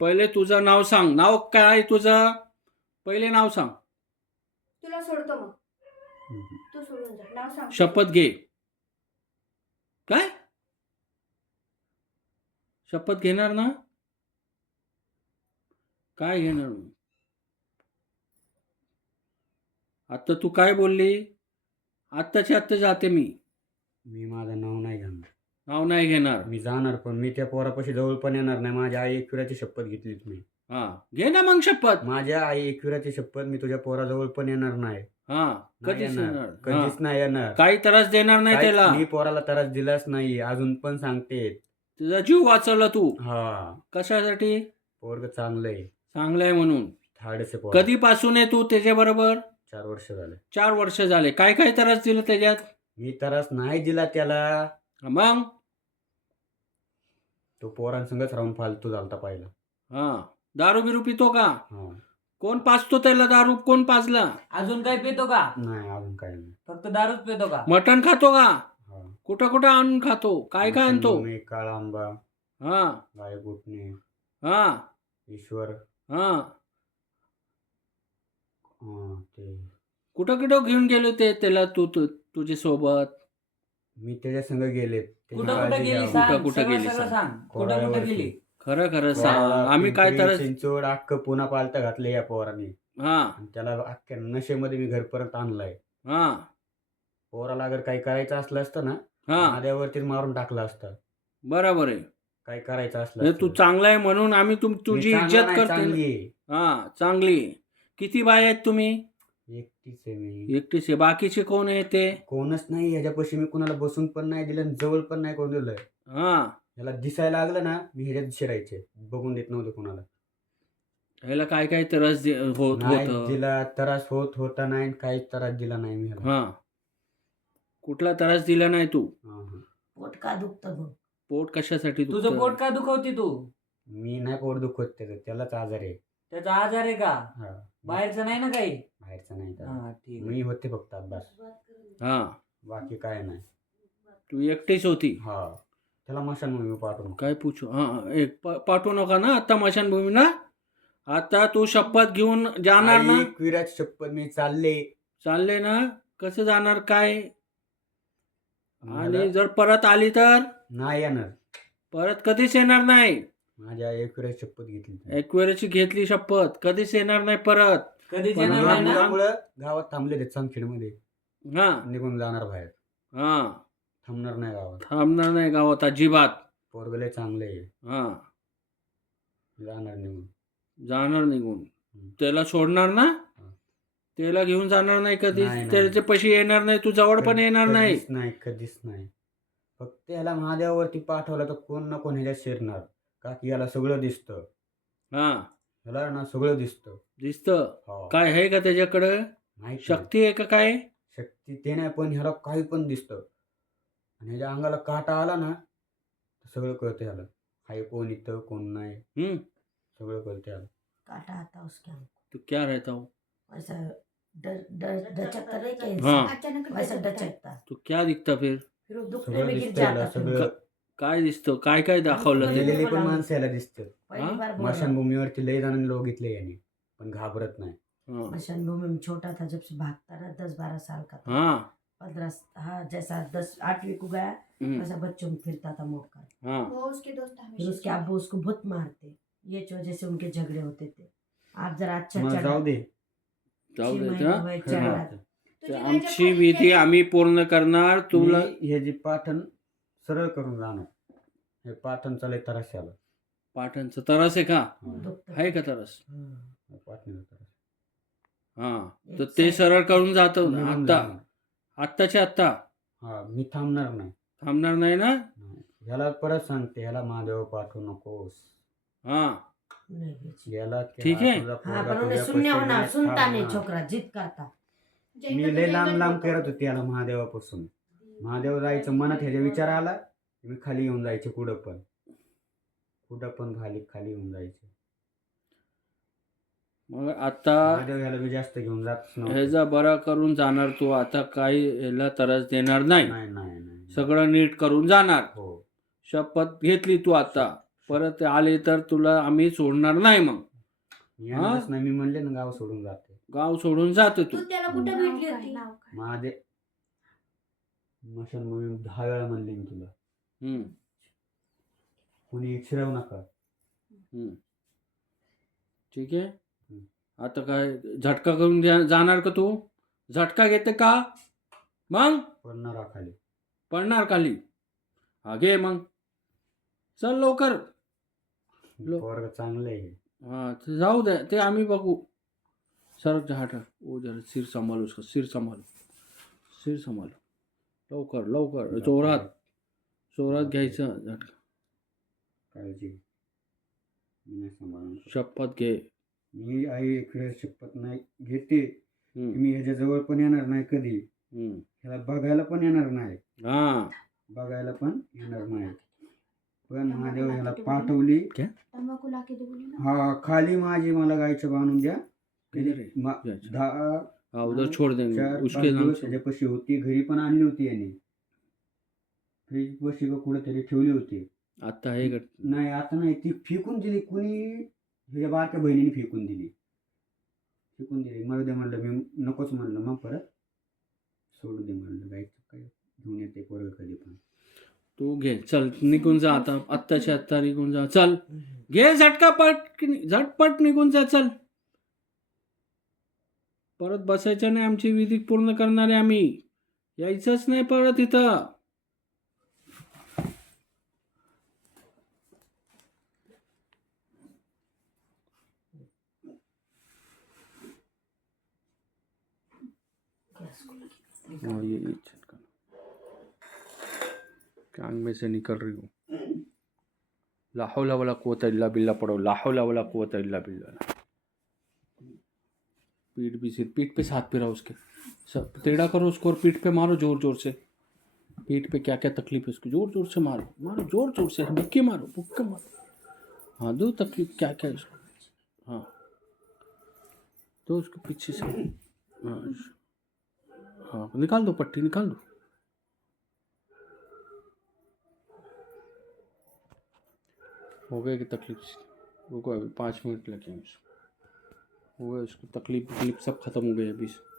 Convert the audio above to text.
पहिले तुझं नाव सांग. नाव काय तुझं? पहिले नाव सांग. तुला सोडतो मग. तू सोडून जा. नाव सांग. शपथ घे. काय शपथ घेणार ना? काय घेणार? आता तू काय बोलली? आत्ताच्या आत्ता जाते मी. मी माझं नाव नाही घेणार. नाव नाही घेणार. मी जाणार पण मी त्या पोरापाशी जवळ पण येणार नाही. माझ्या आई एकविराची शपथ घेतलीच मी. हा घे ना मग शपथ. माझ्या आई एकविराची शपथ मी तुझ्या पोराजवळ पण येणार नाही. हा नाही कधीच येणार. येणार. कधीच नाही येणार. काही त्रास देणार नाही काहीच- त्याला. मी पोराला त्रास दिलाच नाही. अजून पण सांगते. तुझा जीव वाचवला तू. हा कशासाठी? पोरग चांगलंय. चांगलं आहे म्हणून. धाडसे पोर. कधीपासून आहे तू त्याच्या बरोबर? 4 वर्ष झाले. 4 वर्ष झाले. काय काय त्रास दिला त्याच्यात? मी त्रास नाही दिला त्याला. मग तो पोरांसंगच राहून फालतू झालता पहिला. हा दारू बिरू पितो का? हा कोण पाजतो त्याला दारू? कोण पाजला? अजून काही पितो का? नाही अजून काय नाही. फक्त दारूच पितो का? मटण खातो का? हा कुठं कुठं आणून खातो? काय काय आणतो? मी काळा आंबा, हा गाय गुटणे, हा ईश्वर, हा ते कुठं कुठं घेऊन गेलो ते त्याला तुझ्या सोबत? मी त्याच्या संग गेले. कुठं कुठं गेली सांग. कुठं कुठं सगळं गेली सगळं सांग. सांग. कुठं कुठं कोळावरती. गेली? खरं खरं सांग. आम्ही काय तर चिंचोड अख्खं पुन्हा पालता घातले या पोराने. हा आणि त्याला अख्ख्या नशेमध्ये मी घरपर्यंत आणलाय. हा पोराला अगर काही करायचं असलं असतं ना हा माझ्यावरतीच मारून टाकलं असतं. बरोबर आहे. काय करायचं असलं म्हणजे तू असतं. चांगला आहे म्हणून आम्ही मी तुझी चांगला इज्जत नाही, करते. चांगली आहे. हा चांगली. किती बाय आहेत तुम्ही? एकटीच आहे मी. एकटीच आहे. बाकीचे कोण आहे ते? कोणच नाही ह्याच्यापाशी. मी कुणाला बसून पण नाही दिलं आणि जवळ पण नाही कोण दिलं. हा ह्याला दिसायला लागलं ना मी ह्याच्यात शिरायचे. बघून देत नव्हते कोणाला. ह्याला काय काय त्रास होत नाही होत? दिला त्रास होता नाही. काहीच त्रास दिला नाही मी ह्याला. हा कुठला त्रास दिला नाही तू? हा, हा. पोट का दुखतं मग? पोट कशासाठी तुझं दुखतं? पोट का दुखवते तू? मी नाही पोट दुखत त्याचं. त्यालाच आजार आहे. त्याचा आजार आहे का? हा. बाहेरचं नाही ना काही? बाहेरचा नाही त्याला. हा ठीक आहे. मी होते फक्त अभ्यास. हा बाकी काय नाही. तू एकटीच होती? हा त्याला मशानभूमी पाठवून. काय पूछू? हा एक पाठवू नका ना आता मशानभूमी ना. आता तू शपथ घेऊन जाणार ना? एकविराची शपथ मी चालले ना? कसं जाणार काय? मला आणि जर परत आली तर? नाही येणार. परत कधीच येणार नाही. माझ्या एकविराची शपथ घेतली. एक वेळेची घेतली शपथ. कधीच येणार नाही परत. कधीच पण येणार मला नाही ना? मुलामुळं गावात थांबले ते मध्ये हा निघून जाणार बाहेर. हा थांबणार नाही गावात. थांबणार नाही गावात अजिबात. पोरगले चांगले आहे. हा जाणार निघून. जाणार निघून. त्याला सोडणार ना? त्याला घेऊन जाणार नाही कधीच. नाही, नाही. त्याचे पैसे येणार नाही. तू जवळ पण येणार नाही. कधीच नाही. कधीच नाही. फक्त याला महादेवावरती पाठवलं तर कोण ना कोण ह्याच्यात शिरणार. का की याला सगळं दिसतं. हा ह्याला ना सगळं दिसतं. दिसतं. हो. काय आहे का त्याच्याकडं? माहिती शक्ती आहे का काय? शक्ती ते नाही पण ह्याला काही पण दिसतं. आणि ह्याच्या अंगाला काटा आला ना तर सगळं कळतं ह्याला. हाय कोण इथं कोण नाही सगळं कळतं ह्याला. काटा आता उसके हमको। तू क्या रहता हो? वैसा डचकता नहीं क्या हाँ। इंसान? अचानक वैसा डचकता। तू क्या दिखता फिर? फिर वो दुखने सगळं में गिर दिसतं ह्याला. जाता। फिर सगळं काय दिसतं? काय काय दाखवलं ते? मेलेली पण माणसं ह्याला दिसतात. पहली बार बोल रहा हूँ। स्मशानभूमीवरती लय जणांनी लोक घेतले याने पण घाबरत नाही. हा. स्मशानभूमि में छोटा था जब से भागता रहा 10-12 साल का था। हा 15 हाँ जैसा 10-8वीं को गया हम्म, वैसा बच्चों में फिरता था मोड़कर। हा वो उसके दोस्त फिर हमेशा उसके अब्बू उसको बहुत मारते। ये वजह से उनके झगड़े होते थे। आप जरा अच्छा मग चढ़ा जाऊ दे. जाऊ 6 दे महीने हा. हुए खरं चढ़ा। आहे. तर आमची विधी आम्ही पूर्ण करणार. तुला मी हे जे पाठण सरळ करून जाणार. हे पाठण चालय त्रास याला. पाठांचं तरस आहे का? दुखता आहे का तरस? हाँ। पाठणीला त्रास. हा तर ते सरळ करून जातो निघून आत्ता. जाणार. आत्ताच्या आत्ता हा मी थांबणार नाही. थांबणार नाही ना? नाही. ह्याला परत सांगते ह्याला महादेव पाठवू नकोस. हा नहीं बेची। याला ठीक आहे. तुझा हाँ पोरगा पर उन्हें तुझ्यापाशी सुनने होना नाही सुनता नहीं थांबणार. छोकरा जिद करता। मी लय लांब लांब करत होते याला महादेवापासून. महादेव जायचं मनात ह्याच्या विचार आला मी खाली येऊन जायचे. कुठं पण खाली येऊन जायचे. मग आता महादेव ह्याला मी जास्त घेऊन जातच नव्हतो. ह्याचा बरा करून जाणार तू. आता काही ह्याला त्रास देणार नाही. नाही नाही नाही. सगळं नीट करून जाणार. हो शपथ घेतली तू आता. परत आले तर तुला आम्ही सोडणार नाही. मग येणारच नाही मी म्हणले ना, गाव सोडून जाते. गाव सोडून जातो तू. तू त्याला कुठे नाव भेटली काय, होती? नाव काय? महादेव मशानभूमी 10 वेळा म्हणले मी तुला. हम्म, कोणी विचारावं नका. हम्म. ठीक आहे. आता काय झटका करून जाणार का तू? झटका घेते का? मग पडणार खाली. पडणार खाली. हा घे मग. चल लवकर. वर्ग चांगलं आहे. हाँ तो जाओ दे ते आम्ही बघू. सरक जा, हटा. वो जरा सिर संभाल, उसका सिर संभाल, सिर संभाल. लवकर लवकर. चोरात घ्यायचं झटका. काळजी. मी नाही सांभाळणार. शपथ घे. मी आई इकडे शपथ नाही घेते. हम्म, मी ह्याच्या जवळ पण येणार नाही कधी. हम्म. ह्याला बघायला पण येणार नाही. हाँ बघायला पण येणार नाही. पण महादेव ह्याला पाठवली. तंबाखू लाके दे बोली ना. हा खाली माझी मला गायचं बांधून द्या. किधर है? मा- अच्छा. 10 हाँ उधर छोड़ देंगे 4-5 उसके नाम दिवस से. त्याच्यापाशी होती. घरी पण आणली होती याने. फ्रीज पशी का कुठेतरी ठेवली होती. आता है का? नाही आता नाही, ती फेकून दिली. कुणी ह्याच्या बारक्या बहिणीने फेकून दिली. मरू दे म्हणलं. मी नकोच म्हणलं. मग परत सोडू दे म्हणलं. गायचं काय घेऊन येते पोरं कधी पण. तू घे. चल निघून जा आता. आत्ताच्या आत्ता निघून जा. चल घे झटपट निघून जा. चल. परत बसायचं नाही. आमची विधी पूर्ण करणारे आम्ही. यायचंच नाही परत इथं. हाँ, ये झटका कान में से निकल रही हूँ. ला हौला वला कुव्वता इल्ला बिल्ला पढ़ो. ला हौला वला कुव्वता इल्ला बिल्ला. पीठ भी सिर पीठ पे से हाथ फिराओ उसके. सब टेढ़ा करो उसको और पीठ पे मारो जोर जोर से. पीठ पे क्या क्या तकलीफ है उसको जोर जोर से मारो. मारो जोर जोर से. मुक्के मारो मुक्के मारो. हाँ दो तकलीफ क्या क्या है उसको. हाँ तो उसको पीछे से. हाँ हाँ निकाल दो पट्टी निकाल दो. हो गए कि तकलीफ. रुको अभी 5 मिनट लगेंगे उसको. हो गए उसको तकलीफ सब खत्म हो गई अभी से.